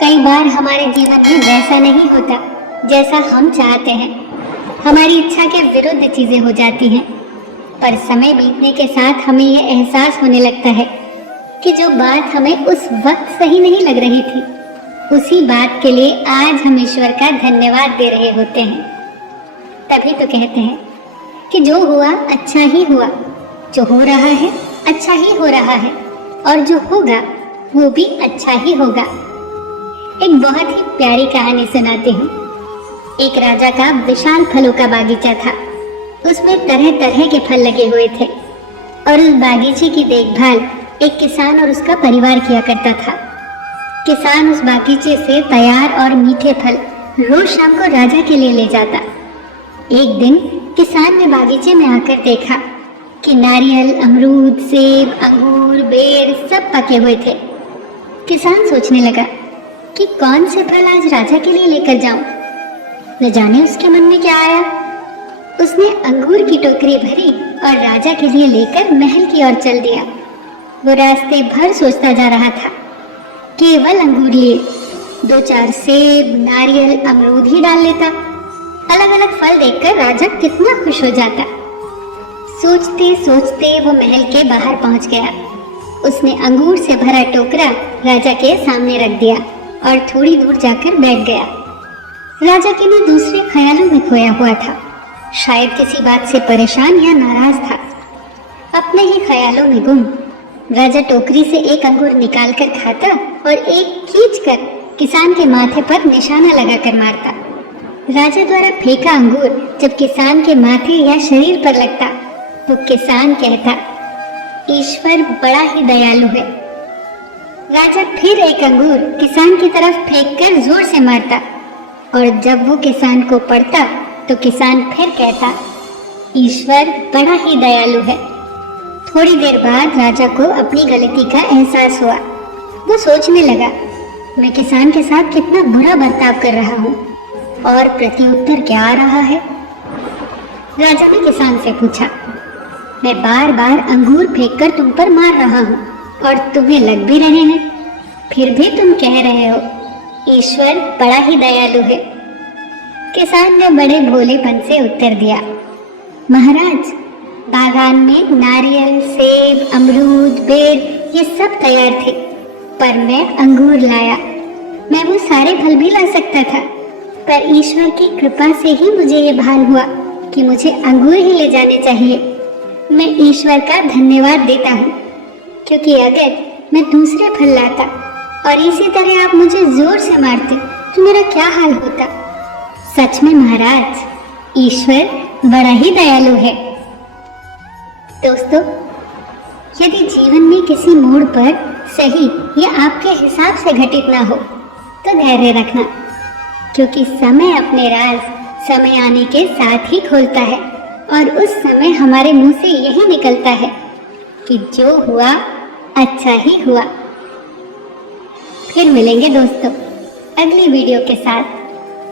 कई बार हमारे जीवन में वैसा नहीं होता जैसा हम चाहते हैं। हमारी इच्छा के विरुद्ध चीजें हो जाती हैं, पर समय बीतने के साथ हमें यह एहसास होने लगता है कि जो बात हमें उस वक्त सही नहीं लग रही थी, उसी बात के लिए आज हम ईश्वर का धन्यवाद दे रहे होते हैं। तभी तो कहते हैं कि जो हुआ अच्छा ही हुआ, जो हो रहा है अच्छा ही हो रहा है, और जो होगा वो भी अच्छा ही होगा। एक बहुत ही प्यारी कहानी सुनाती हूँ। एक राजा का विशाल फलों का बागीचा था। उसमें तरह तरह के फल लगे हुए थे और उस बागीचे की देखभाल एक किसान और उसका परिवार किया करता था। किसान उस बागीचे से तैयार और मीठे फल रोज शाम को राजा के लिए ले जाता। एक दिन किसान ने बागीचे में आकर देखा कि नारियल, अमरूद, सेब, अंगूर, बेर सब पके हुए थे। किसान सोचने लगा कि कौन से फल आज राजा के लिए लेकर जाऊं। न जाने उसके मन में क्या आया। उसने अंगूर की टोकरी भरी और राजा के लिए लेकर महल की ओर चल दिया। वो रास्ते भर सोचता जा रहा था। केवल अंगूर लिए, 2-4 सेब, नारियल, अमरूद ही डाल लेता। अलग अलग फल देखकर राजा कितना खुश हो जाता। सोचते सोचते वो महल के बाहर पहुंच गया। उसने अंगूर से भरा टोकरा राजा के सामने रख दिया और थोड़ी दूर जाकर बैठ गया। राजा के लिए दूसरे ख्यालों में खोया हुआ था। शायद किसी बात से परेशान या नाराज था। अपने ही ख्यालों में गुम राजा टोकरी से एक अंगूर निकालकर खाता और एक खींचकर किसान के माथे पर निशाना लगाकर मारता। राजा द्वारा फेंका अंगूर जब किसान के माथे या शरीर पर लगता तो किसान कहता, ईश्वर बड़ा ही दयालु है। राजा फिर एक अंगूर किसान की तरफ फेंककर जोर से मारता और जब वो किसान को पड़ता तो किसान फिर कहता, ईश्वर बड़ा ही दयालु है। थोड़ी देर बाद राजा को अपनी गलती का एहसास हुआ। वो सोचने लगा, मैं किसान के साथ कितना बुरा बर्ताव कर रहा हूँ और प्रत्युत्तर क्या आ रहा है। राजा ने किसान से पूछा, मैं बार बार अंगूर फेंककर तुम पर मार रहा हूँ और तुम्हें लग भी रहे हैं, फिर भी तुम कह रहे हो ईश्वर बड़ा ही दयालु है। किसान ने बड़े भोलेपन से उत्तर दिया, महाराज, बागान में नारियल, सेब, अमरूद, बेर ये सब तैयार थे, पर मैं अंगूर लाया। मैं वो सारे फल भी ला सकता था, पर ईश्वर की कृपा से ही मुझे ये भान हुआ कि मुझे अंगूर ही ले जाने चाहिए। मैं ईश्वर का धन्यवाद देता हूँ, क्योंकि अगर मैं दूसरे फल लाता और इसी तरह आप मुझे जोर से मारते तो मेरा क्या हाल होता। सच में महाराज, ईश्वर बड़ा ही दयालु है। दोस्तों, यदि जीवन में किसी मोड़ पर सही या आपके हिसाब से घटित ना हो तो धैर्य रखना, क्योंकि समय अपने राज समय आने के साथ ही खोलता है और उस समय हमारे मुंह से यही निकलता है कि जो हुआ अच्छा ही हुआ। फिर मिलेंगे दोस्तों अगली वीडियो के साथ।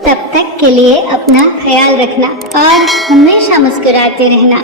तब तक के लिए अपना ख्याल रखना और हमेशा मुस्कुराते रहना।